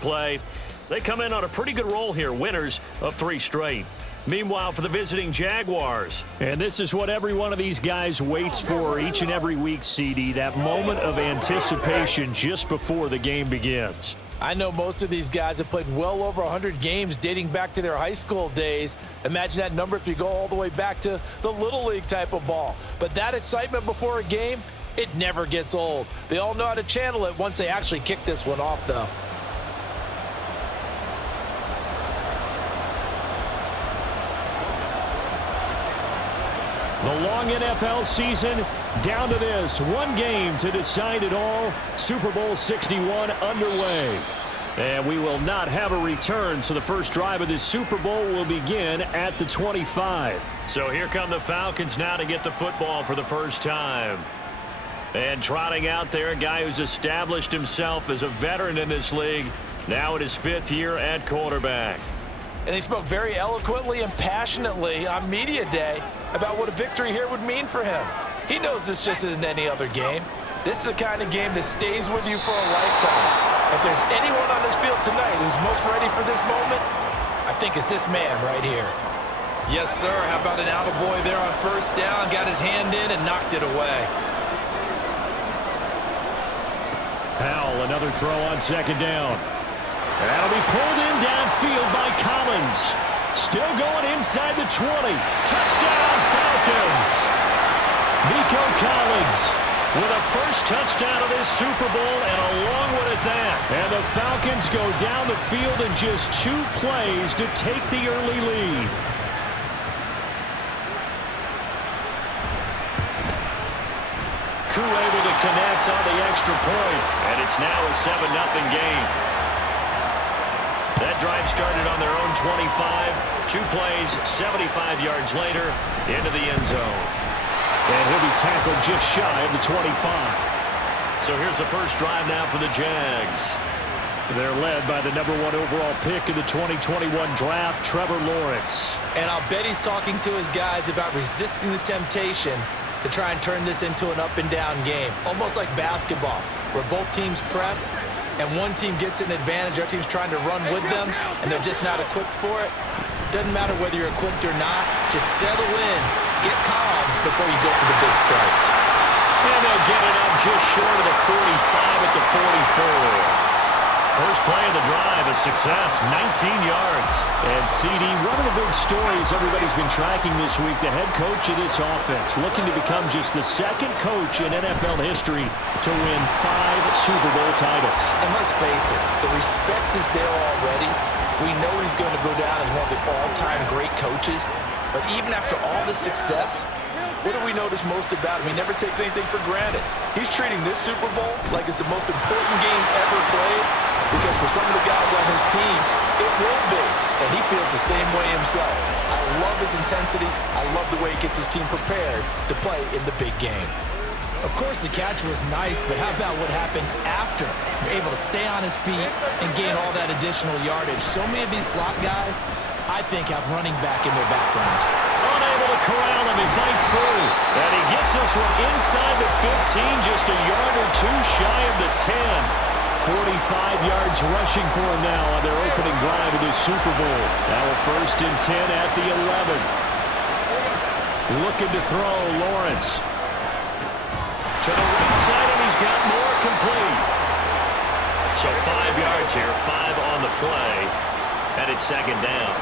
play. They come in on a pretty good roll here, winners of 3 straight. Meanwhile, for the visiting Jaguars. And this is what every one of these guys waits for each and every week, CD, that moment of anticipation just before the game begins. I know most of these guys have played well over 100 games dating back to their high school days. Imagine that number if you go all the way back to the Little League type of ball. But that excitement before a game, it never gets old. They all know how to channel it once they actually kick this one off, though. The long NFL season down to this. One game to decide it all. Super Bowl 61 underway. And we will not have a return, so the first drive of this Super Bowl will begin at the 25. So here come the Falcons now to get the football for the first time. And trotting out there, a guy who's established himself as a veteran in this league, now in his 5th year at quarterback. And he spoke very eloquently and passionately on media day about what a victory here would mean for him. He knows this just isn't any other game. This is the kind of game that stays with you for a lifetime. If there's anyone on this field tonight who's most ready for this moment, I think it's this man right here. Yes, sir. How about an attaboy there on first down? Got his hand in and knocked it away. Powell, another throw on second down. That'll be pulled in downfield by Collins. Still going inside the 20. Touchdown, Falcons. Nico Collins with a first touchdown of this Super Bowl, and a long one at that. And the Falcons go down the field in just 2 plays to take the early lead. Koo able to connect on the extra point, and it's now a 7-0 game. That drive started on their own 25. 2 plays, 75 yards later, into the end zone. And he'll be tackled just shy of the 25. So here's the first drive now for the Jags. They're led by the number 1 overall pick in the 2021 draft, Trevor Lawrence. And I'll bet he's talking to his guys about resisting the temptation to try and turn this into an up-and-down game, almost like basketball, where both teams press, and one team gets an advantage, our team's trying to run with them, and they're just not equipped for it. Doesn't matter whether you're equipped or not. Just settle in, get calm before you go for the big strikes. And they'll get it up just short of the 45 at the 44. First play of the drive, a success, 19 yards. And CD, one of the big stories everybody's been tracking this week, the head coach of this offense, looking to become just the 2nd coach in NFL history to win 5 Super Bowl titles. And let's face it, the respect is there already. We know he's going to go down as one of the all-time great coaches. But even after all this success, what do we notice most about him? He never takes anything for granted. He's treating this Super Bowl like it's the most important game ever played, because for some of the guys on his team, it will be. And he feels the same way himself. I love his intensity. I love the way he gets his team prepared to play in the big game. Of course, the catch was nice, but how about what happened after? Able to stay on his feet and gain all that additional yardage. So many of these slot guys, I think, have running back in their background. Unable to corral him, he fights through. And he gets this one inside the 15, just a yard or 2 shy of the 10. 45 yards rushing for him now on their opening drive of the Super Bowl. Now a 1st and 10 at the 11. Looking to throw, Lawrence. To the right side, and he's got more complete. So 5 yards here, 5 on the play, and it's 2nd down.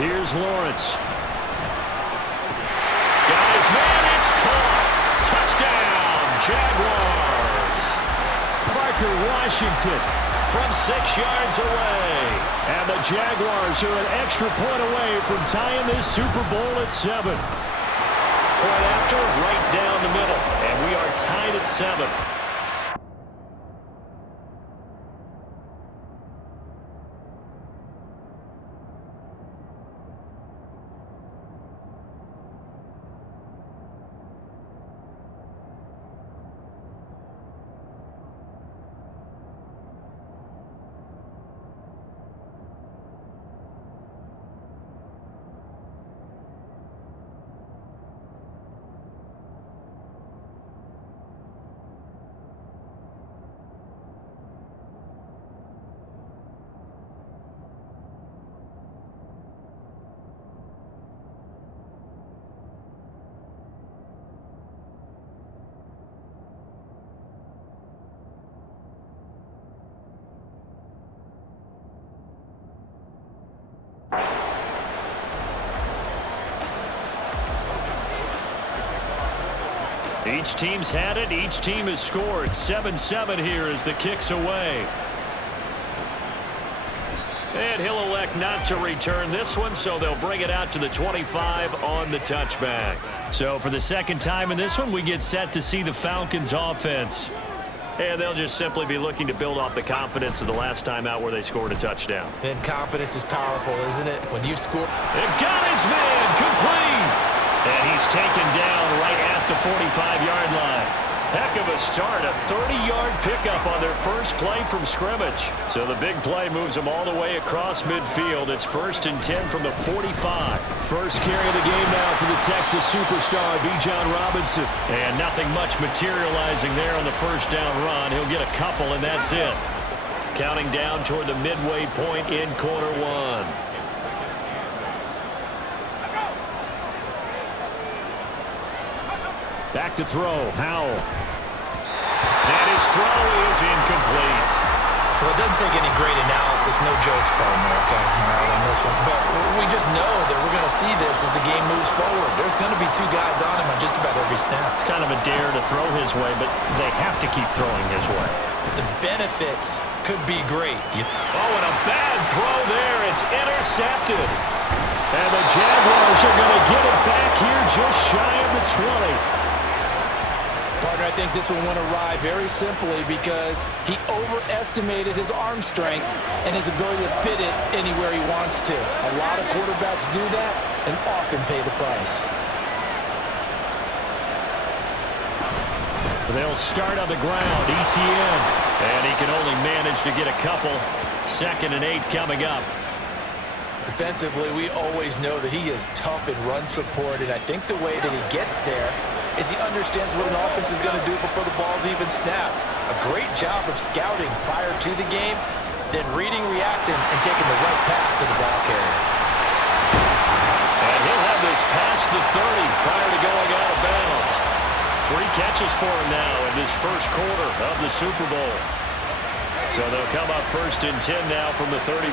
Here's Lawrence. Got his man, it's caught. Touchdown, Jaguars. Parker Washington from 6 yards away. And the Jaguars are an extra point away from tying this Super Bowl at 7. Point after, right down the middle. And we are tied at 7. Each team's had it. Each team has scored. 7-7 here as the kick's away. And he'll elect not to return this one, so they'll bring it out to the 25 on the touchback. So for the second time in this one, we get set to see the Falcons offense. And they'll just simply be looking to build off the confidence of the last time out where they scored a touchdown. And confidence is powerful, isn't it? When you score. It got his man complete. And he's taken down right at the 45-yard line. Heck of a start, a 30-yard pickup on their first play from scrimmage. So the big play moves them all the way across midfield. It's 1st and 10 from the 45. First carry of the game now for the Texas superstar, Bijan Robinson. And nothing much materializing there on the first down run. He'll get a couple, and that's it. Counting down toward the midway point in quarter one. Back to throw, Howell. And his throw is incomplete. Well, it doesn't take any great analysis. No jokes, partner, okay? All right, on this one. But we just know that we're going to see this as the game moves forward. There's going to be 2 guys on him on just about every snap. It's kind of a dare to throw his way, but they have to keep throwing his way. The benefits could be great. Oh, and a bad throw there. It's intercepted. And the Jaguars are going to get it back here just shy of the 20. Partner, I think this one went awry very simply because he overestimated his arm strength and his ability to fit it anywhere he wants to. A lot of quarterbacks do that and often pay the price. They'll start on the ground, ETN. And he can only manage to get a couple. 2nd and 8 coming up. Defensively, we always know that he is tough in run support, and I think the way that he gets there is he understands what an offense is going to do before the ball's even snapped. A great job of scouting prior to the game, then reading, reacting, and taking the right path to the ball carrier. And he'll have this past the 30 prior to going out of bounds. 3 catches for him now in this first quarter of the Super Bowl. So they'll come up 1st and 10 now from the 33.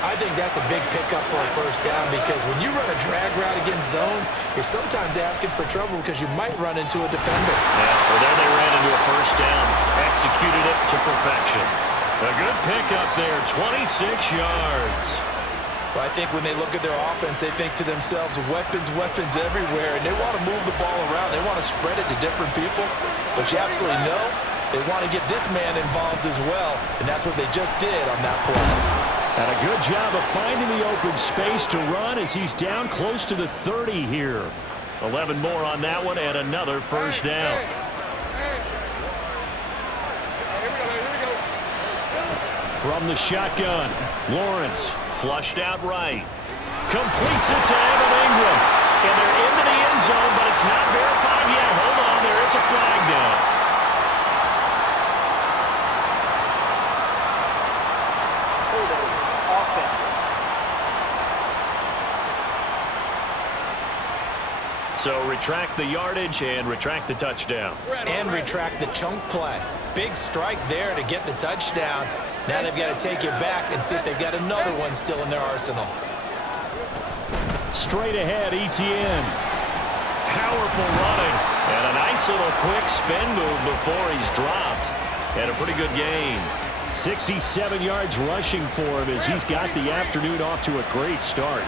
I think that's a big pickup for a first down because when you run a drag route against zone, you're sometimes asking for trouble because you might run into a defender. Yeah, well, there they ran into a first down. Executed it to perfection. A good pickup there, 26 yards. Well, I think when they look at their offense, they think to themselves, weapons, weapons everywhere, and they want to move the ball around. They want to spread it to different people, but you absolutely know they want to get this man involved as well, and that's what they just did on that play. And a good job of finding the open space to run as he's down close to the 30 here. 11 more on that one and another first down. From the shotgun, Lawrence. Flushed out right. Completes it to Evan Ingram. And they're into the end zone, but it's not verified yet. Hold on, there is a flag down. So retract the yardage and retract the touchdown. And retract the chunk play. Big strike there to get the touchdown. Now they've got to take it back and see if they've got another one still in their arsenal. Straight ahead, ETN. Powerful running. And a nice little quick spin move before he's dropped. And a pretty good gain. 67 yards rushing for him as he's got the afternoon off to a great start.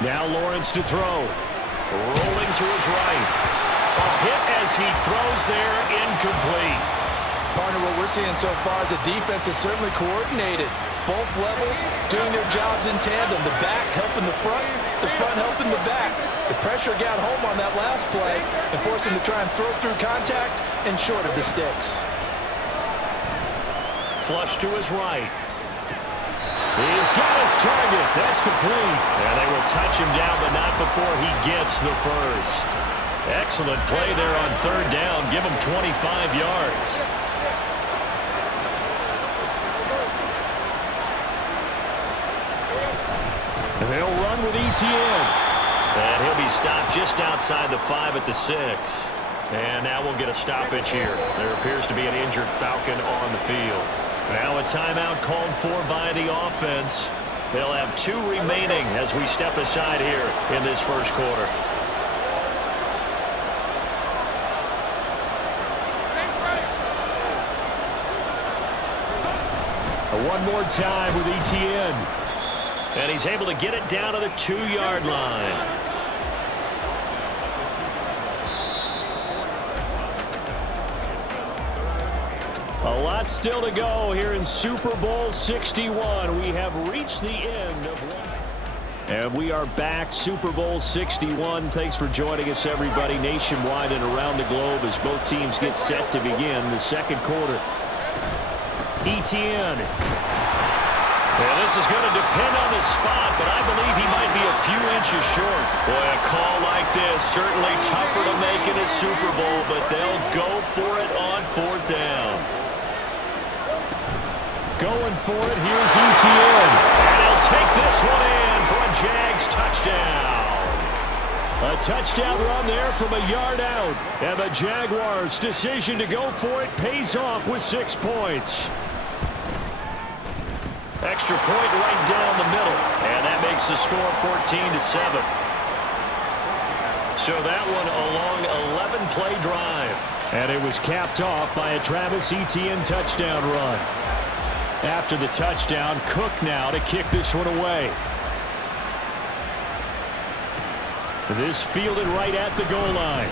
Now Lawrence to throw. Rolling to his right. A hit as he throws there, incomplete. Partner, what we're seeing so far is the defense is certainly coordinated. Both levels doing their jobs in tandem. The back helping the front helping the back. The pressure got home on that last play and forced him to try and throw through contact and short of the sticks. Flush to his right. He's got his target. That's complete. And they will touch him down, but not before he gets the first. Excellent play there on 3rd down. Give him 25 yards. And they'll run with ETN. And he'll be stopped just outside the 5 at the 6. And now we'll get a stoppage here. There appears to be an injured Falcon on the field. Now a timeout called for by the offense. They'll have 2 remaining as we step aside here in this first quarter. One more time with ETN. And he's able to get it down to the 2-yard line. A lot still to go here in Super Bowl 61. We have reached the end of one. And we are back, Super Bowl 61. Thanks for joining us, everybody, nationwide and around the globe as both teams get set to begin the second quarter. ETN. Yeah, this is going to depend on the spot, but I believe he might be a few inches short. Boy, a call like this, certainly tougher to make in a Super Bowl, but they'll go for it on 4th down. Going for it, here's ETN. And he'll take this one in for a Jags touchdown. A touchdown run there from a yard out. And the Jaguars' decision to go for it pays off with 6 points. Extra point right down the middle. And that makes the score 14-7. So that one a long 11-play drive. And it was capped off by a Travis Etienne touchdown run. After the touchdown, Cook now to kick this one away. This fielded right at the goal line.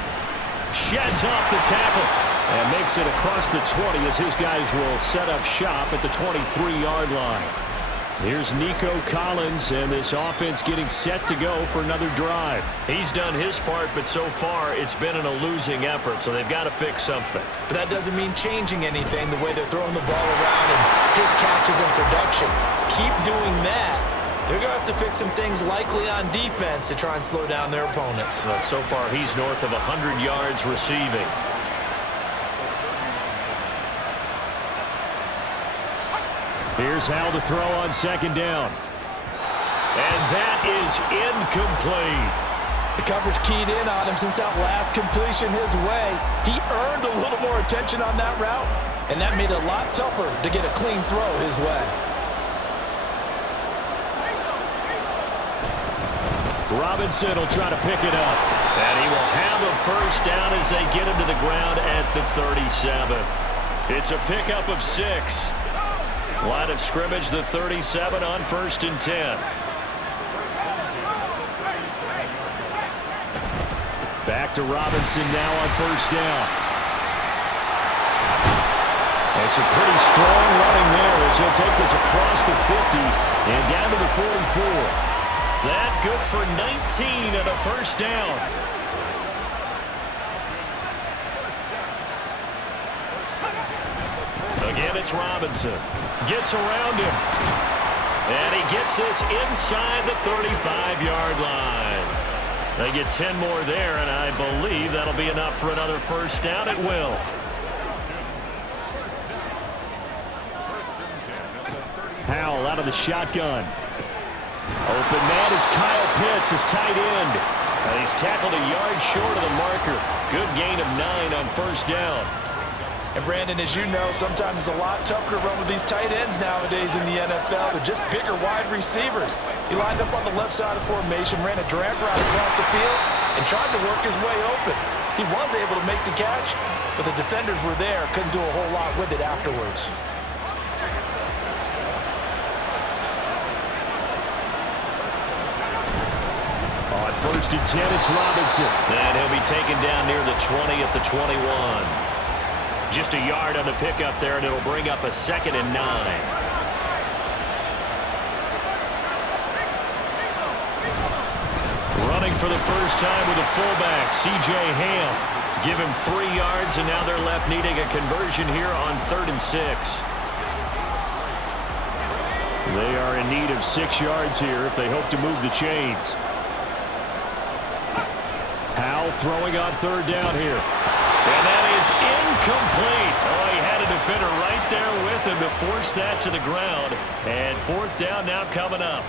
Sheds off the tackle. And makes it across the 20 as his guys will set up shop at the 23-yard line. Here's Nico Collins, and this offense getting set to go for another drive. He's done his part, but so far it's been in a losing effort, so they've got to fix something. But that doesn't mean changing anything, the way they're throwing the ball around and his catches and production. Keep doing that. They're going to have to fix some things likely on defense to try and slow down their opponents. But so far he's north of 100 yards receiving. Here's Hal to throw on 2nd down. And that is incomplete. The coverage keyed in on him since that last completion his way. He earned a little more attention on that route, and that made it a lot tougher to get a clean throw his way. Robinson will try to pick it up. And he will have a first down as they get him to the ground at the 37. It's a pickup of 6. Line of scrimmage, the 37 on 1st and 10. Back to Robinson now on 1st down. And some pretty strong running there as he'll take this across the 50 and down to the 44. That good for 19 and a first down. Again, it's Robinson. Gets around him. And he gets this inside the 35-yard line. They get 10 more there, and I believe that'll be enough for another first down. It will. Howell out of the shotgun. Open man is Kyle Pitts, his tight end. And he's tackled a yard short of the marker. Good gain of 9 on first down. And Brandon, as you know, sometimes it's a lot tougher to run with these tight ends nowadays in the NFL. They're just bigger wide receivers. He lined up on the left side of formation, ran a drag route across the field, and tried to work his way open. He was able to make the catch, but the defenders were there, couldn't do a whole lot with it afterwards. On 1st and 10, it's Robinson. And he'll be taken down near the 20 at the 21. Just a yard on the pickup there, and it'll bring up a 2nd and 9. Running for the first time with a fullback, C.J. Ham. Give him 3 yards, and now they're left needing a conversion here on 3rd and 6. They are in need of 6 yards here if they hope to move the chains. Howell throwing on 3rd down here. And that is incomplete. Oh, he had a defender right there with him to force that to the ground. And 4th down now coming up.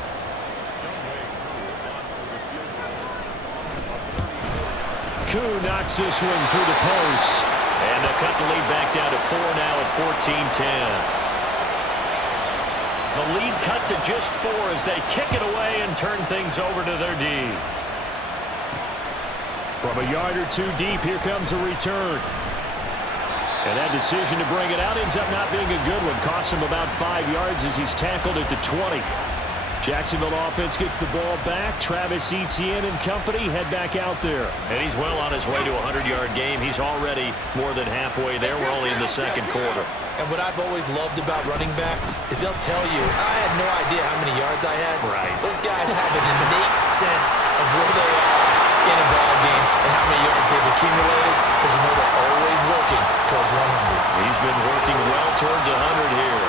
Koo knocks this one through the post. And they'll cut the lead back down to 4 now at 14-10. The lead cut to just 4 as they kick it away and turn things over to their D. From a yard or 2 deep, here comes a return. And that decision to bring it out ends up not being a good one. Costs him about 5 yards as he's tackled at the 20. Jacksonville offense gets the ball back. Travis Etienne and company head back out there. And he's well on his way to a 100-yard game. He's already more than halfway there. We're only in the second quarter. And what I've always loved about running backs is they'll tell you, I had no idea how many yards I had. Right. Those guys have an innate sense of where they are in a ball game and how many yards they've accumulated, because you know they're always working towards 100. He's been working well towards 100 here.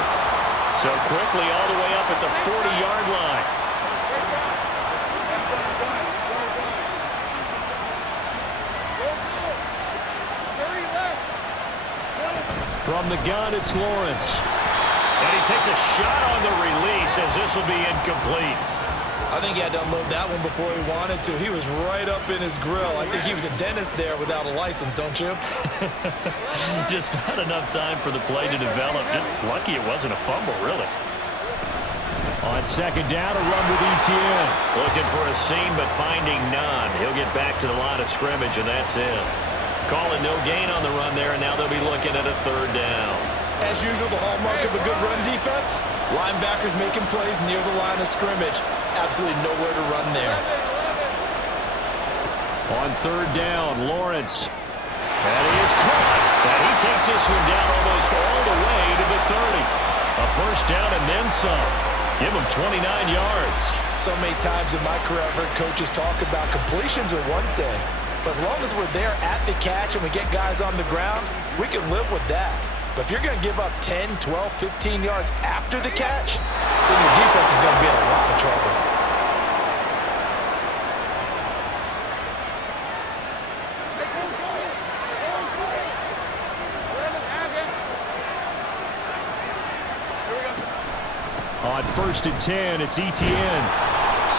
So quickly all the way up at the 40-yard line. From the gun, it's Lawrence. And he takes a shot on the release as this will be incomplete. I think he had to unload that one before he wanted to. He was right up in his grill. I think he was a dentist there without a license, don't you? Just not enough time for the play to develop. Just lucky it wasn't a fumble, really. On second down, a run with Etienne. Looking for a seam, but finding none. He'll get back to the line of scrimmage, and that's it. Calling no gain on the run there, and now they'll be looking at a third down. As usual, the hallmark of a good run defense, linebackers making plays near the line of scrimmage. Absolutely nowhere to run there. On third down, Lawrence. That is caught. And he takes this one down almost all the way to the 30. A first down and then some. Give him 29 yards. So many times in my career, I've heard coaches talk about completions are one thing, but as long as we're there at the catch and we get guys on the ground, we can live with that. But if you're going to give up 10, 12, 15 yards after the catch, then your defense is going to be in a lot of trouble. On first and 10, it's Etienne.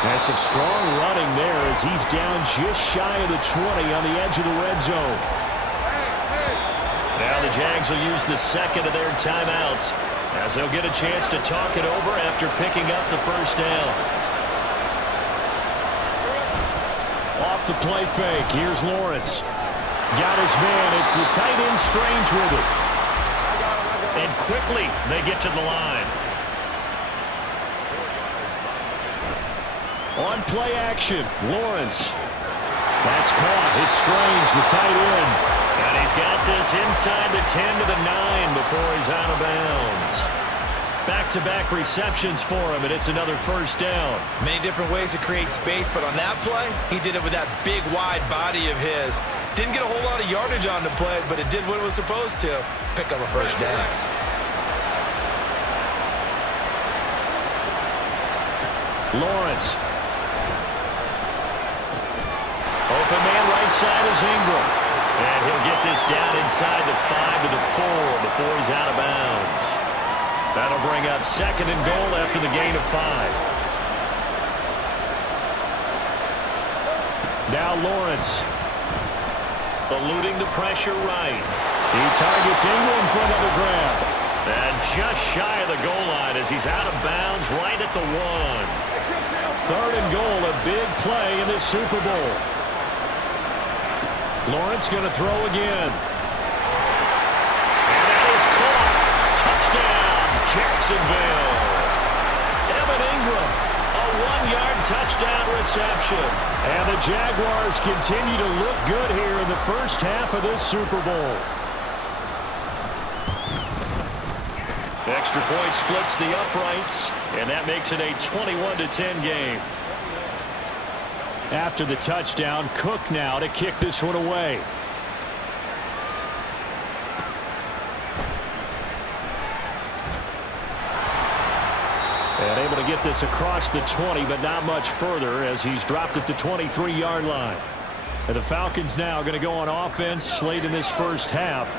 There's some strong running there as he's down just shy of the 20 on the edge of the red zone. Now the Jags will use the second of their timeouts as they'll get a chance to talk it over after picking up the first down. Off the play fake, here's Lawrence. Got his man, it's the tight end Strange with it. And quickly they get to the line. On play action, Lawrence. That's caught. It's Strange, the tight end. And he's got this inside the 10 to the 9 before he's out of bounds. Back-to-back receptions for him, and it's another first down. Many different ways to create space, but on that play, he did it with that big, wide body of his. Didn't get a whole lot of yardage on the play, but it did what it was supposed to. Pick up a first down. Lawrence. Open man right side is Ingram. And he'll get this down inside the 5 to the 4 before he's out of bounds. That'll bring up second and goal after the gain of 5. Now Lawrence. Eluding the pressure right. He targets Ingram for another grab. And just shy of the goal line as he's out of bounds right at the 1. Third and goal, a big play in this Super Bowl. Lawrence going to throw again. And that is caught. Touchdown, Jacksonville. Evan Ingram, a 1-yard touchdown reception. And the Jaguars continue to look good here in the first half of this Super Bowl. Extra point splits the uprights, and that makes it a 21-10 game. After the touchdown, Cook now to kick this one away. And able to get this across the 20, but not much further as he's dropped at the 23-yard line. And the Falcons now going to go on offense late in this first half.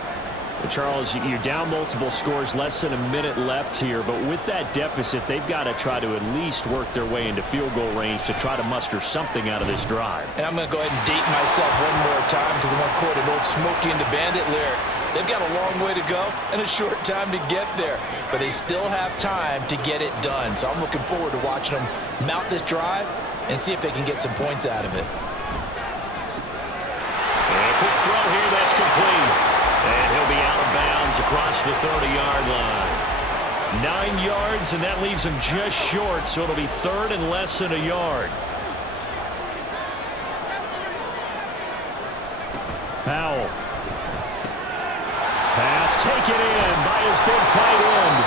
And Charles, you're down multiple scores, less than a minute left here. But with that deficit, they've got to try to at least work their way into field goal range to try to muster something out of this drive. And I'm going to go ahead and date myself one more time because I want to quote an old Smokey and the Bandit lyric. They've got a long way to go and a short time to get there, but they still have time to get it done. So I'm looking forward to watching them mount this drive and see if they can get some points out of it. And a quick throw here, that's complete. And he'll be out of bounds across the 30-yard line. 9 yards, and that leaves him just short, so it'll be third and less than a yard. Powell. Pass taken in by his big tight end.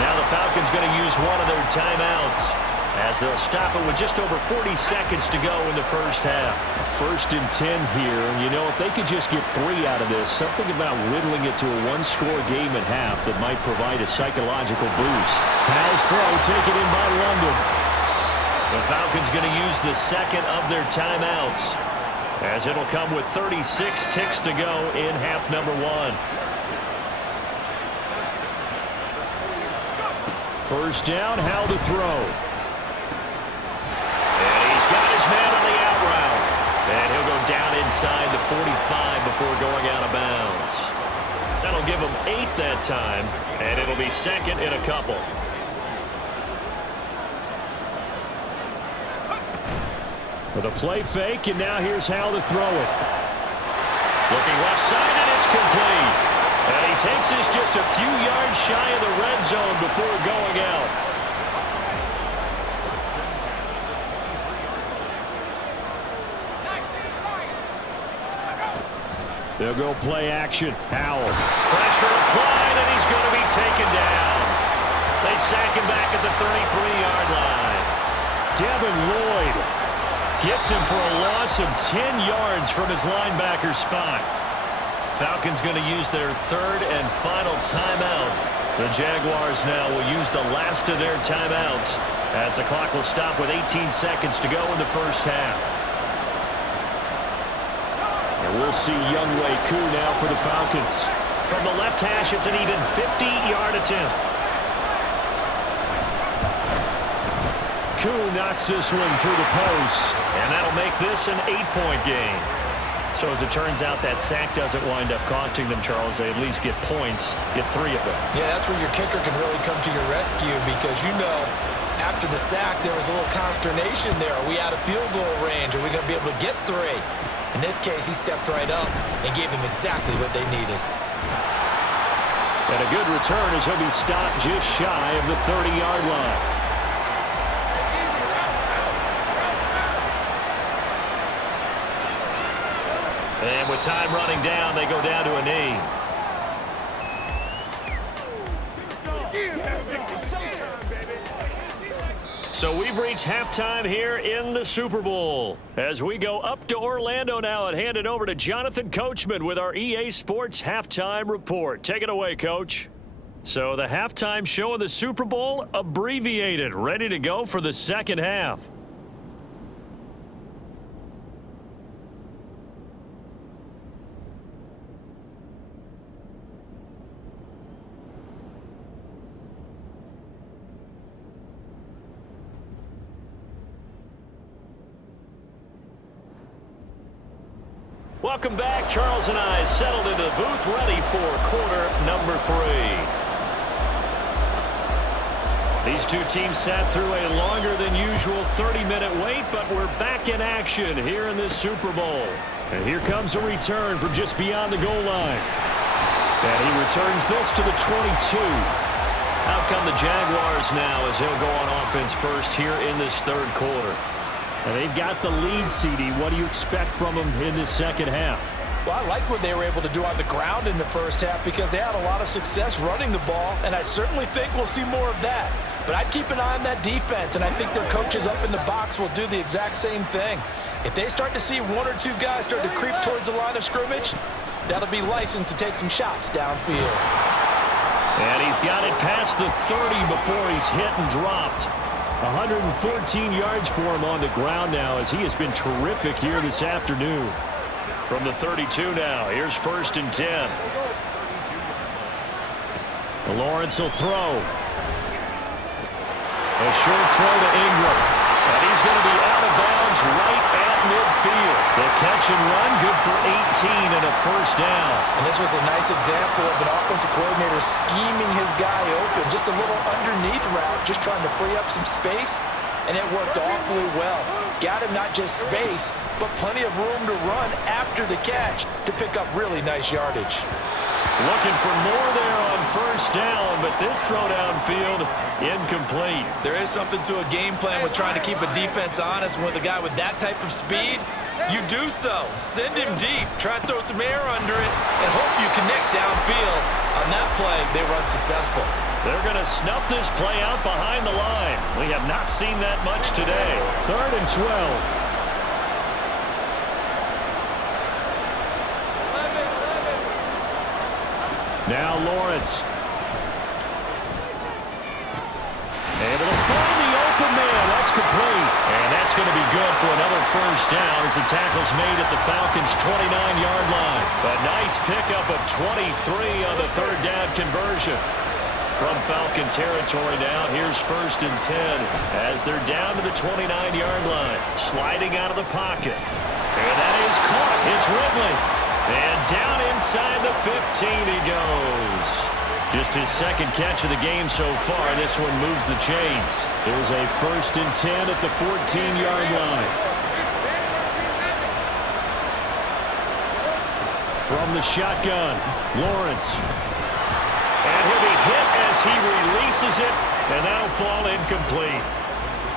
Now the Falcons going to use one of their timeouts as they'll stop it with just over 40 seconds to go in the first half. 1st and 10 here. You know, if they could just get 3 out of this, something about whittling it to a one-score game at half that might provide a psychological boost. Powell's throw taken in by London. The Falcons going to use the second of their timeouts as it'll come with 36 ticks to go in half number 1. 1st down, Howell to throw. And he's got his man on the out route. And he'll go down inside the 45 before going out of bounds. That'll give him 8 that time, and it'll be second in a couple. With a play fake, and now here's Howell to throw it. Looking left side, and it's complete. And he takes this just a few yards shy of the red zone before going out. They'll go play action. Howell. Pressure applied, and he's going to be taken down. They sack him back at the 33-yard line. Devin Lloyd gets him for a loss of 10 yards from his linebacker spot. Falcons going to use their third and final timeout. The Jaguars now will use the last of their timeouts as the clock will stop with 18 seconds to go in the first half. And we'll see Younghoe Koo now for the Falcons. From the left hash, it's an even 50-yard attempt. Koo knocks this one through the post. And that'll make this an 8-point game. So as it turns out, that sack doesn't wind up costing them, Charles. They at least get points, get 3 of them. Yeah, that's where your kicker can really come to your rescue because, you know, after the sack, there was a little consternation there. Are we out of field goal range? Are we going to be able to get 3? In this case, he stepped right up and gave them exactly what they needed. And a good return as he'll be stopped just shy of the 30-yard line. And with time running down, they go down to a knee. So we've reached halftime here in the Super Bowl. As we go up to Orlando now and hand it over to Jonathan Coachman with our EA Sports Halftime Report. Take it away, Coach. So the halftime show of the Super Bowl, abbreviated, ready to go for the second half. Welcome back. Charles and I settled into the booth, ready for quarter number 3. These two teams sat through a longer than usual 30-minute wait, but we're back in action here in this Super Bowl. And here comes a return from just beyond the goal line. And he returns this to the 22. Out come the Jaguars now as he'll go on offense first here in this third quarter. And they've got the lead, CD. What do you expect from them in this second half? Well, I like what they were able to do on the ground in the first half because they had a lot of success running the ball, and I certainly think we'll see more of that. But I'd keep an eye on that defense, and I think their coaches up in the box will do the exact same thing. If they start to see 1 or 2 guys start to creep towards the line of scrimmage, that'll be licensed to take some shots downfield. And he's got it past the 30 before he's hit and dropped. 114 yards for him on the ground now as he has been terrific here this afternoon. From the 32 now, here's 1st and 10. Lawrence will throw. A short throw to Ingram. And he's is going to be out of bounds right at midfield. The catch and run, good for 18 and a first down. And this was a nice example of an offensive coordinator scheming his guy open. Just a little underneath route, just trying to free up some space, and it worked awfully well. Got him not just space, but plenty of room to run after the catch to pick up really nice yardage. Looking for more there on first down, but this throw downfield incomplete. There is something to a game plan with trying to keep a defense honest. With a guy with that type of speed, you do so. Send him deep, try to throw some air under it, and hope you connect downfield. On that play, they were unsuccessful. They're going to snuff this play out behind the line. We have not seen that much today. 3rd and 12. Now Lawrence. Able to find the open man. That's complete. And that's going to be good for another first down as the tackle's made at the Falcons' 29-yard line. A nice pickup of 23 on the third down conversion. From Falcon territory now, here's 1st and 10 as they're down to the 29-yard line. Sliding out of the pocket. And that is caught. It's Ridley. And down inside the 15 he goes. Just his second catch of the game so far. This one moves the chains. Here's a 1st and 10 at the 14-yard line. From the shotgun, Lawrence. And he'll be hit as he releases it, and that'll fall incomplete.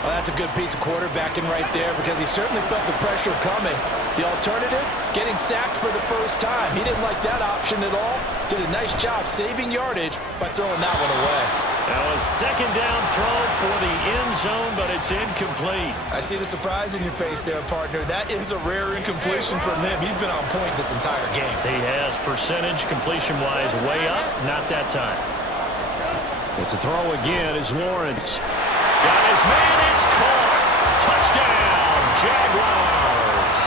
Well, that's a good piece of quarterbacking right there because he certainly felt the pressure coming. The alternative, getting sacked for the first time. He didn't like that option at all. Did a nice job saving yardage by throwing that one away. Now a second down throw for the end zone, but it's incomplete. I see the surprise in your face there, partner. That is a rare incompletion from him. He's been on point this entire game. He has percentage completion-wise way up, not that time. But to throw again is Lawrence. Got his man, it's caught. Touchdown, Jaguars.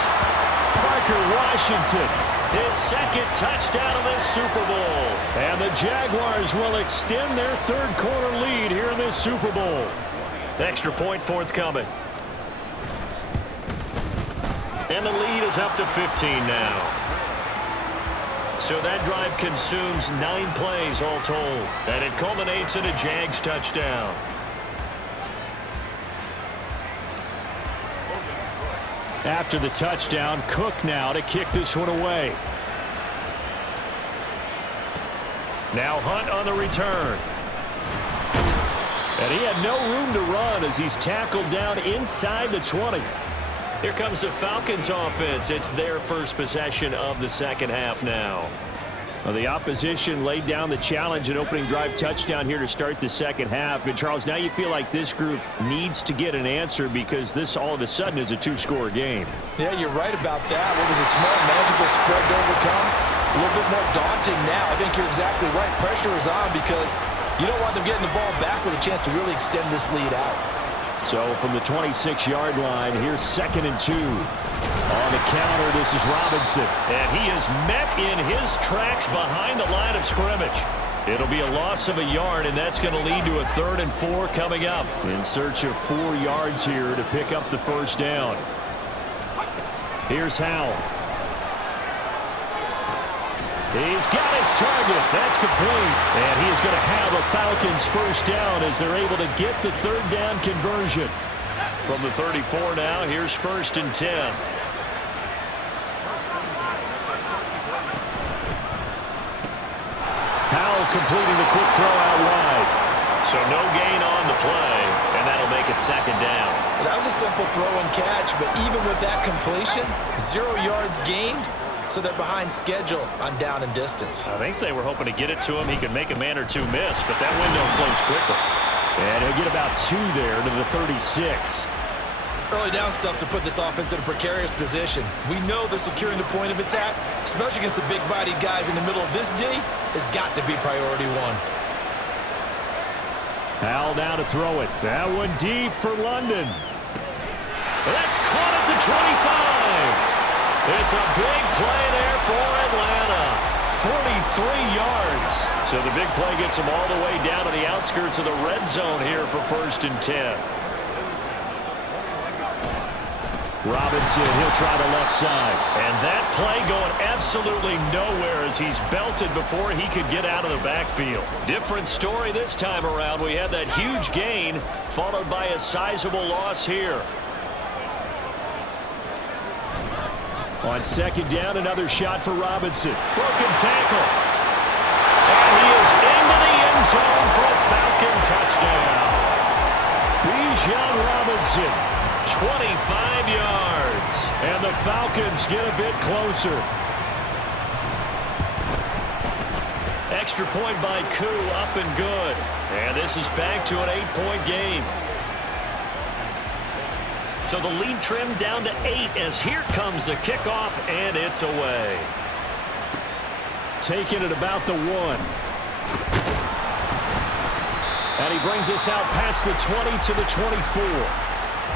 Parker Washington. His second touchdown of this Super Bowl. And the Jaguars will extend their third-quarter lead here in this Super Bowl. Extra point forthcoming. And the lead is up to 15 now. So that drive consumes 9 plays all told. And it culminates in a Jags touchdown. After the touchdown, Cook now to kick this one away. Now Hunt on the return. And he had no room to run as he's tackled down inside the 20. Here comes the Falcons offense. It's their first possession of the second half now. Well, the opposition laid down the challenge and opening drive touchdown here to start the second half. And, Charles, now you feel like this group needs to get an answer because this all of a sudden is a 2-score game. Yeah, you're right about that. What was a small, manageable spread to overcome? A little bit more daunting now. I think you're exactly right. Pressure is on because you don't want them getting the ball back with a chance to really extend this lead out. So from the 26-yard line, here's 2nd and 2. On the counter, this is Robinson. And he is met in his tracks behind the line of scrimmage. It'll be a loss of a yard, and that's going to lead to a 3rd and 4 coming up. In search of 4 yards here to pick up the first down. Here's Howell. He's got his target. That's complete. And he is going to have a Falcons first down as they're able to get the 3rd down conversion. From the 34 now, here's 1st and 10. Howell completing the quick throw out wide. So no gain on the play, and that'll make it 2nd down. That was a simple throw and catch, but even with that completion, 0 yards gained, so they're behind schedule on down and distance. I think they were hoping to get it to him. He could make a man or two miss, but that window closed quickly. And he'll get about 2 there to the 36. Early down stuff to put this offense in a precarious position. We know that securing the point of attack, especially against the big-bodied guys in the middle of this D, has got to be priority 1. Howell now to throw it. That one deep for London. That's caught at the 25. It's a big play there for Atlanta. 43 yards. So the big play gets them all the way down to the outskirts of the red zone here for 1st and 10. Robinson, he'll try the left side. And that play going absolutely nowhere as he's belted before he could get out of the backfield. Different story this time around. We had that huge gain followed by a sizable loss here. On second down, another shot for Robinson. Broken tackle. And he is into the end zone for a Falcon touchdown. Bijan Robinson. 25 yards. And the Falcons get a bit closer. Extra point by Koo, up and good. And this is back to an 8-point game. So the lead trimmed down to 8 as here comes the kickoff, and it's away. Taking it about the 1. And he brings us out past the 20 to the 24.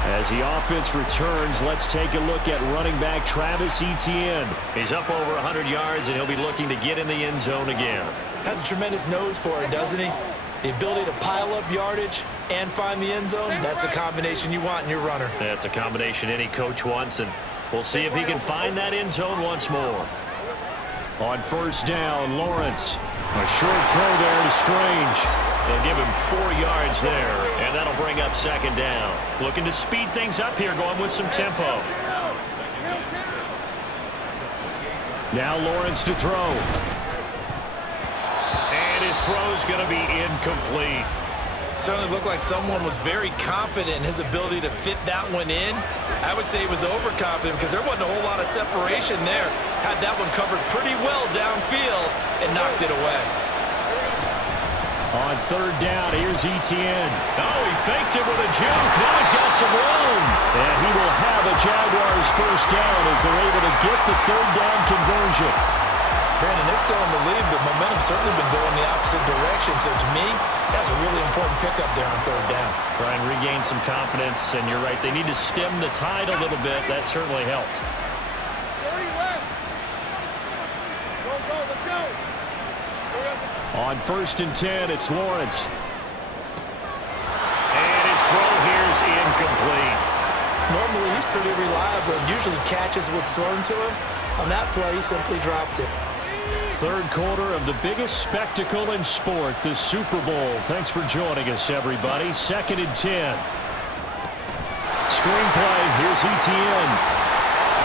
As the offense returns, let's take a look at running back Travis Etienne. He's up over 100 yards, and he'll be looking to get in the end zone again. Has a tremendous nose for it, doesn't he? The ability to pile up yardage and find the end zone, that's the combination you want in your runner. That's a combination any coach wants, and we'll see if he can find that end zone once more. On first down, Lawrence. A short throw there to Strange. They'll give him 4 yards there, and that'll bring up second down. Looking to speed things up here, going with some tempo. Now Lawrence to throw. And his throw's going to be incomplete. Certainly looked like someone was very confident in his ability to fit that one in. I would say he was overconfident because there wasn't a whole lot of separation there. Had that one covered pretty well downfield and knocked it away. On third down, here's Etienne. Oh, he faked it with a juke. Now he's got some room. And he will have a Jaguars first down as they're able to get the third down conversion. Brandon, they're still in the lead, but momentum's certainly been going the opposite direction. So to me, that's a really important pickup there on third down. Try and regain some confidence, and you're right. They need to stem the tide a little bit. That certainly helped. On first and 10, it's Lawrence. And his throw here's incomplete. Normally, he's pretty reliable. Usually catches what's thrown to him. On that play, he simply dropped it. Third quarter of the biggest spectacle in sport, the Super Bowl. Thanks for joining us, everybody. Second and 10. Screenplay, here's Etienne.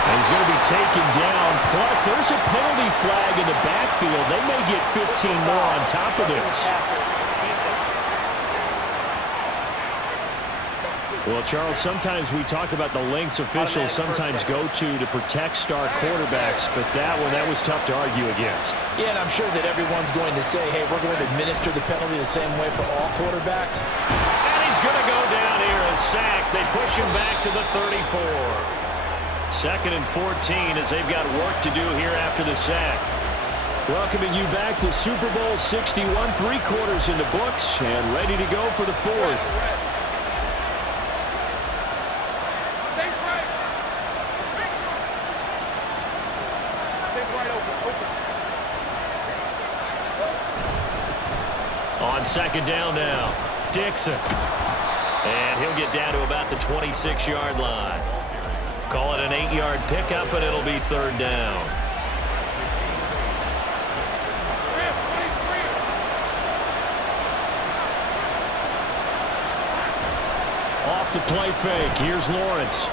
And he's going to be taken down. Plus, there's a penalty flag in the backfield. They may get 15 more on top of this. Well, Charles, sometimes we talk about the lengths officials sometimes go to protect star quarterbacks, but that was tough to argue against. Yeah, and I'm sure that everyone's going to say, hey, we're going to administer the penalty the same way for all quarterbacks. And he's going to go down here, a sack. They push him back to the 34. Second and 14 as they've got work to do here after the sack. Welcoming you back to Super Bowl 61, 3 quarters in the books, and ready to go for the fourth. On second down now, Dixon. And he'll get down to about the 26-yard line. Call it an 8-yard pickup, and it'll be third down. Off the play fake, here's Lawrence.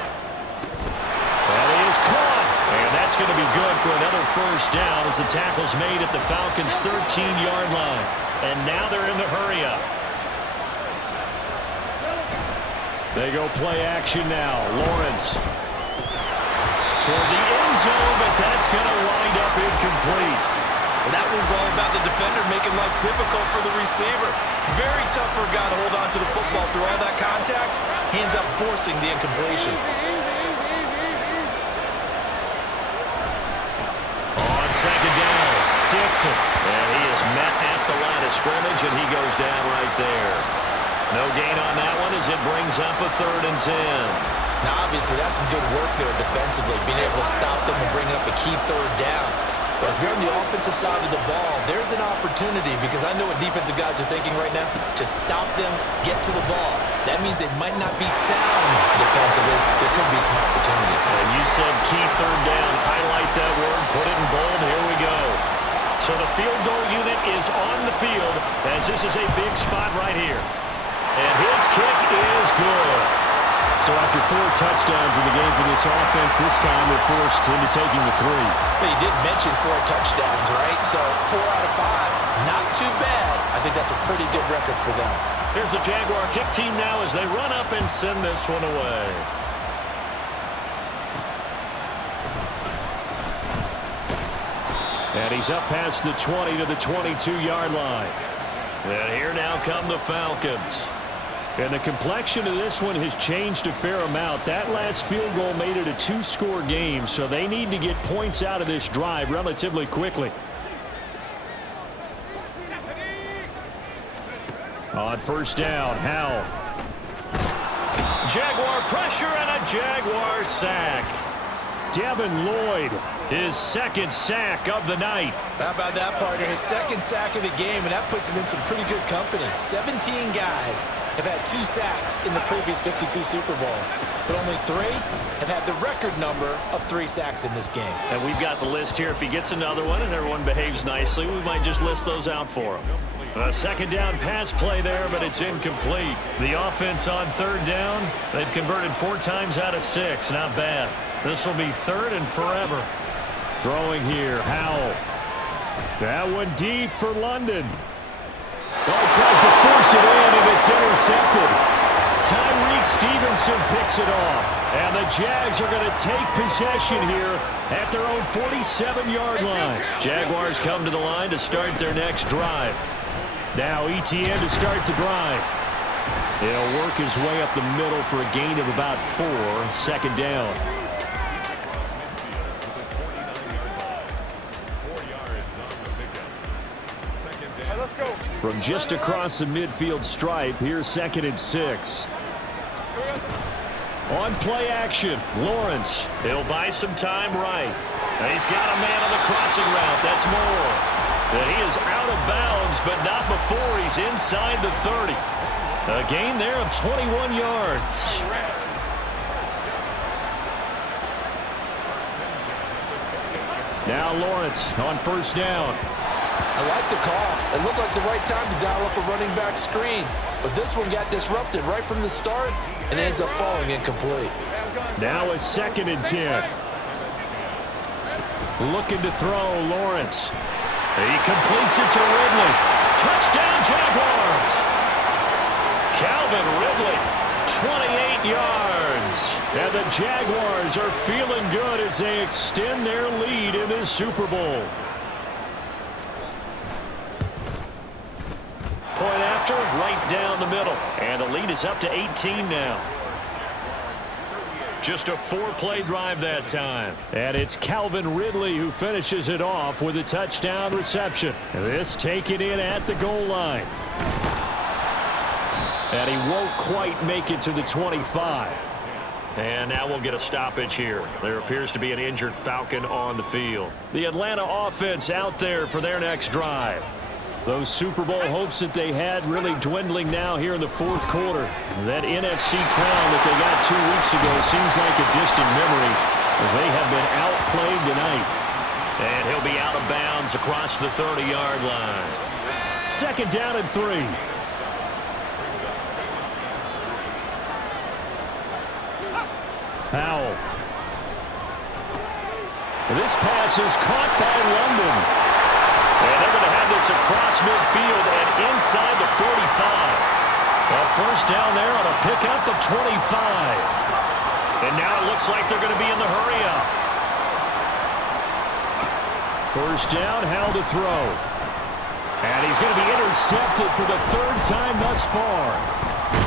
That is caught. And that's going to be good for another first down as the tackle's made at the Falcons' 13-yard line. And now they're in the hurry-up. They go play action now. Lawrence. Toward the end zone, but that's going to wind up incomplete. Well, that was all about the defender making life difficult for the receiver. Very tough for a guy to hold on to the football through all that contact. He ends up forcing the incompletion. On second down, Dixon. And he is met at the line of scrimmage, and he goes down right there. No gain on that one as it brings up a third and 10. Now, obviously, that's some good work there defensively, being able to stop them and bring up a key third down. But if you're on the offensive side of the ball, there's an opportunity, because I know what defensive guys are thinking right now. Just stop them, get to the ball. That means they might not be sound defensively. There could be some opportunities. And you said key third down. Highlight that word. Put it in bold. Here we go. So the field goal unit is on the field, as this is a big spot right here. And his kick is good. So after 4 touchdowns in the game for this offense, this time they're forced into taking the 3. But you did mention 4 touchdowns, right? So 4 out of 5, not too bad. I think that's a pretty good record for them. Here's the Jaguar kick team now as they run up and send this one away. And he's up past the 20 to the 22-yard line. And here now come the Falcons. And the complexion of this one has changed a fair amount. That last field goal made it a 2-score game, so they need to get points out of this drive relatively quickly. On first down, Howell. Jaguar pressure and a Jaguar sack. Devin Lloyd, his second sack of the night. How about that, partner? His second sack of the game, and that puts him in some pretty good company. 17 guys have had 2 sacks in the previous 52 Super Bowls, but only 3 have had the record number of 3 sacks in this game. And we've got the list here. If he gets another one and everyone behaves nicely, we might just list those out for him. A second down pass play there, but it's incomplete. The offense on third down, they've converted 4 times out of 6. Not bad. This will be 3rd and forever. Throwing here, Howell. That one deep for London. Well, he tries to force it in, and it's intercepted. Tyreek Stevenson picks it off. And the Jags are going to take possession here at their own 47-yard line. Jaguars come to the line to start their next drive. Now ETN to start the drive. He'll work his way up the middle for a gain of about 4. Second down. From just across the midfield stripe, here's 2nd and 6. On play action, Lawrence. He'll buy some time right. He's got a man on the crossing route. That's Moore. And he is out of bounds, but not before he's inside the 30. A gain there of 21 yards. Now Lawrence on first down. I like the call. It looked like the right time to dial up a running back screen. But this one got disrupted right from the start and ends up falling incomplete. Now a 2nd and 10. Looking to throw, Lawrence. He completes it to Ridley. Touchdown, Jaguars. Calvin Ridley, 28 yards. And the Jaguars are feeling good as they extend their lead in this Super Bowl. Point after, right down the middle. And the lead is up to 18 now. Just a 4-play drive that time. And it's Calvin Ridley who finishes it off with a touchdown reception. This taken in at the goal line. And he won't quite make it to the 25. And now we'll get a stoppage here. There appears to be an injured Falcon on the field. The Atlanta offense out there for their next drive. Those Super Bowl hopes that they had really dwindling now here in the 4th quarter. That NFC crown that they got 2 weeks ago seems like a distant memory as they have been outplayed tonight. And he'll be out of bounds across the 30-yard line. 2nd down and 3. Howell. This pass is caught by London. And they're going to have this across midfield and inside the 45. A first down there on a pickup of 25. And now it looks like they're going to be in the hurry-up. First down, Howell to throw. And he's going to be intercepted for the 3rd time thus far.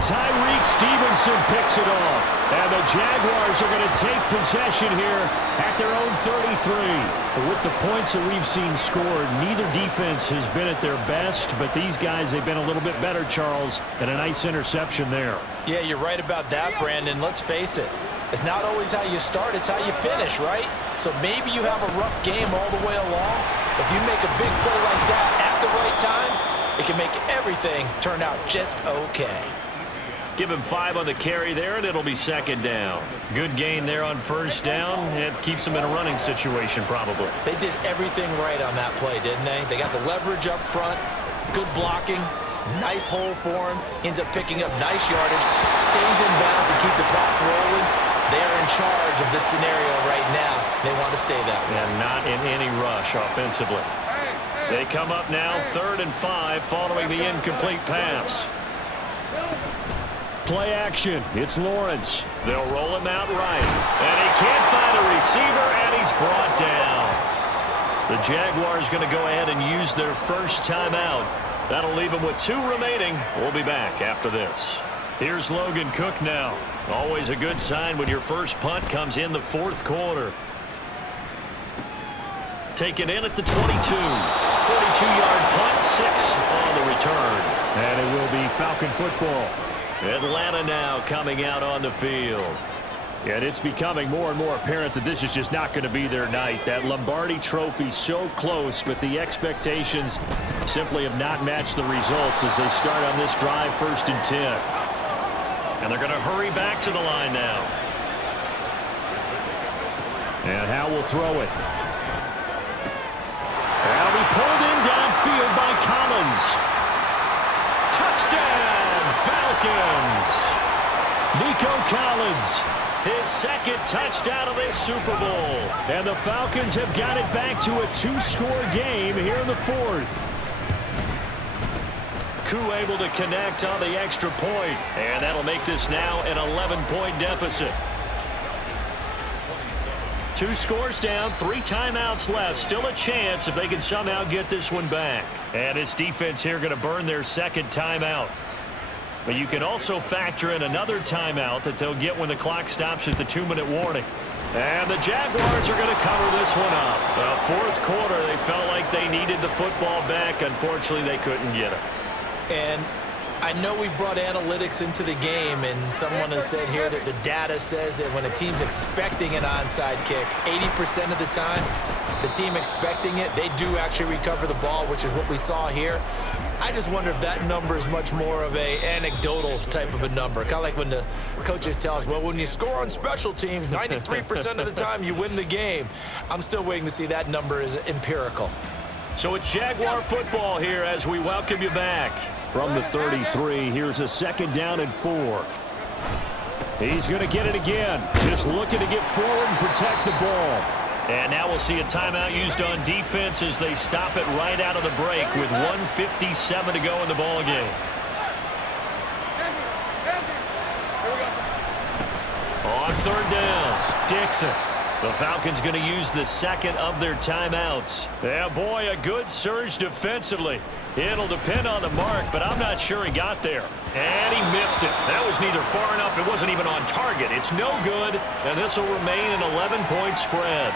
Tyreek Stevenson picks it off. And the Jaguars are going to take possession here at their own 33. With the points that we've seen scored, neither defense has been at their best, but these guys, they've been a little bit better, Charles, and a nice interception there. Yeah, you're right about that, Brandon. Let's face it. It's not always how you start, it's how you finish, right? So maybe you have a rough game all the way along. If you make a big play like that at the right time, it can make everything turn out just okay. Give him 5 on the carry there, and it'll be second down. Good gain there on first down. It keeps them in a running situation, probably. They did everything right on that play, didn't they? They got the leverage up front, good blocking, nice hole for him, ends up picking up nice yardage, stays in bounds to keep the clock rolling. They're in charge of this scenario right now. They want to stay that way. And not in any rush offensively. They come up now 3rd and 5 following the incomplete pass. Play action. It's Lawrence. They'll roll him out right. And he can't find a receiver, and he's brought down. The Jaguars going to go ahead and use their first timeout. That'll leave them with 2 remaining. We'll be back after this. Here's Logan Cook now. Always a good sign when your first punt comes in the 4th quarter. Taken in at the 22. 42-yard punt, 6 on the return. And it will be Falcon football. Atlanta now coming out on the field. And it's becoming more and more apparent that this is just not going to be their night. That Lombardi trophy so close, but the expectations simply have not matched the results as they start on this drive 1st and 10. And they're going to hurry back to the line now. And Howe will throw it. That'll be pulled in downfield by Collins. Touchdown, Falcons! Nico Collins. His 2nd touchdown of this Super Bowl. And the Falcons have got it back to a 2-score game here in the 4th. Koo able to connect on the extra point. And that'll make this now an 11-point deficit. 2 scores down, 3 timeouts left. Still a chance if they can somehow get this one back. And this defense here going to burn their 2nd timeout. But you can also factor in another timeout that they'll get when the clock stops at the 2-minute warning. And the Jaguars are going to cover this one up. The 4th quarter, they felt like they needed the football back. Unfortunately, they couldn't get it. And I know we brought analytics into the game, and someone has said here that the data says that when a team's expecting an onside kick, 80% of the time, the team expecting it, they do actually recover the ball, which is what we saw here. I just wonder if that number is much more of a anecdotal type of a number. Kind of like when the coaches tell us, well, when you score on special teams, 93% of the time you win the game. I'm still waiting to see that number is empirical. So it's Jaguar football here as we welcome you back. From the 33, here's a 2nd down and 4. He's going to get it again. Just looking to get forward and protect the ball. And now we'll see a timeout used on defense as they stop it right out of the break with 1:57 to go in the ball game. On 3rd down, Dixon. The Falcons going to use the 2nd of their timeouts. Yeah, boy, a good surge defensively. It'll depend on the mark, but I'm not sure he got there. And he missed it. That was neither far enough. It wasn't even on target. It's no good, and this will remain an 11-point spread.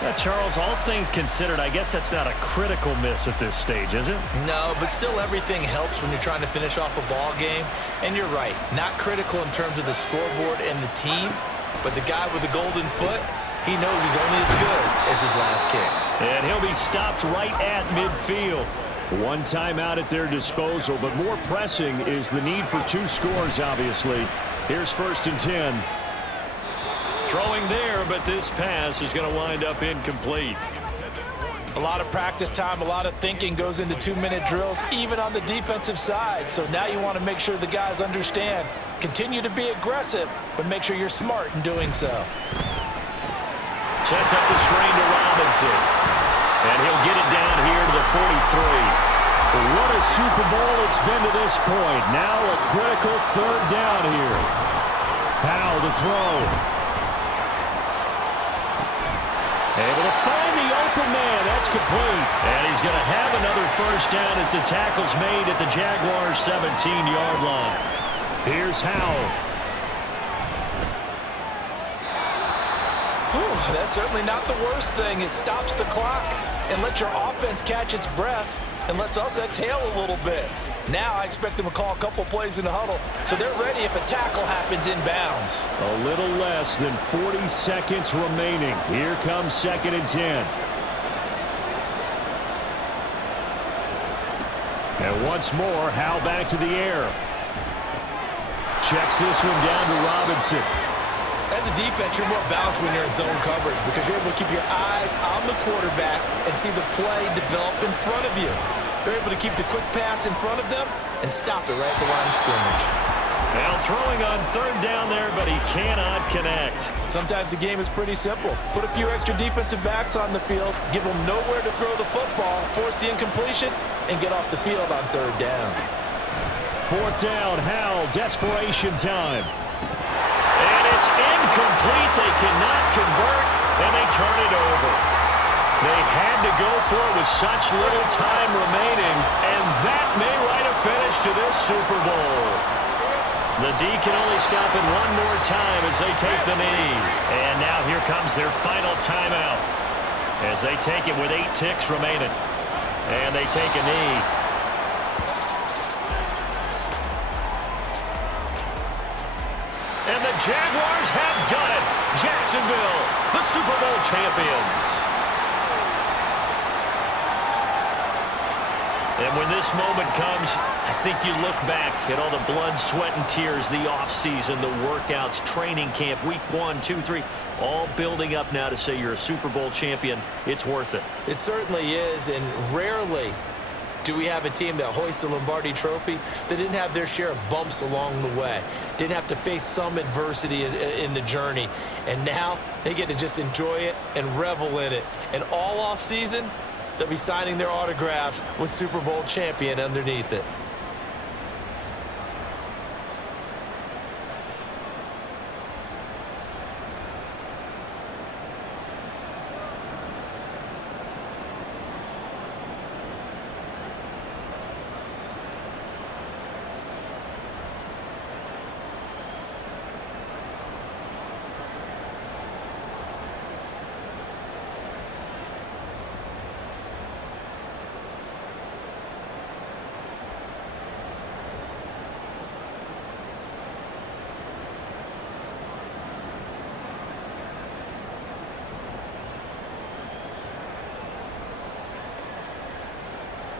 Yeah, Charles, all things considered, I guess that's not a critical miss at this stage, is it? No, but still everything helps when you're trying to finish off a ball game. And you're right, not critical in terms of the scoreboard and the team, but the guy with the golden foot, he knows he's only as good as his last kick. And he'll be stopped right at midfield. 1 timeout at their disposal, but more pressing is the need for 2 scores, obviously. Here's 1st and 10. Throwing there, but this pass is going to wind up incomplete. A lot of practice time, a lot of thinking goes into 2-minute drills, even on the defensive side. So now you want to make sure the guys understand. Continue to be aggressive, but make sure you're smart in doing so. Sets up the screen to Robinson. And he'll get it down here to the 43. What a Super Bowl it's been to this point. Now a critical 3rd down here. Howe to throw. Able to find the open man. That's complete. And he's going to have another 1st down as the tackle's made at the Jaguars' 17-yard line. Here's Howe. That's certainly not the worst thing. It stops the clock and lets your offense catch its breath. and lets us exhale a little bit. Now I expect them to call a couple plays in the huddle, so they're ready if a tackle happens inbounds. A little less than 40 seconds remaining. Here comes 2nd and 10. And once more, Howell back to the air. Checks this one down to Robinson. As a defense, you're more balanced when you're in zone coverage because you're able to keep your eyes on the quarterback and see the play develop in front of you. They're able to keep the quick pass in front of them and stop it right at the line of scrimmage. Now throwing on 3rd down there, but he cannot connect. Sometimes the game is pretty simple. Put a few extra defensive backs on the field, give them nowhere to throw the football, force the incompletion, and get off the field on 3rd down. 4th down, Howell, desperation time. And it's incomplete. They cannot convert, and they turn it over. They had to go for it with such little time remaining, and that may write a finish to this Super Bowl. The D can only stop it one more time as they take the knee. And now here comes their final timeout as they take it with 8 ticks remaining. And they take a knee. And the Jaguars have done it. Jacksonville, the Super Bowl champions. And when this moment comes, I think you look back at all the blood, sweat, and tears, the offseason, the workouts, training camp, week 1, 2, 3, all building up now to say you're a Super Bowl champion. It's worth it. It certainly is, and rarely do we have a team that hoists the Lombardi Trophy that didn't have their share of bumps along the way, didn't have to face some adversity in the journey, and now they get to just enjoy it and revel in it. And all offseason, they'll be signing their autographs with Super Bowl champion underneath it.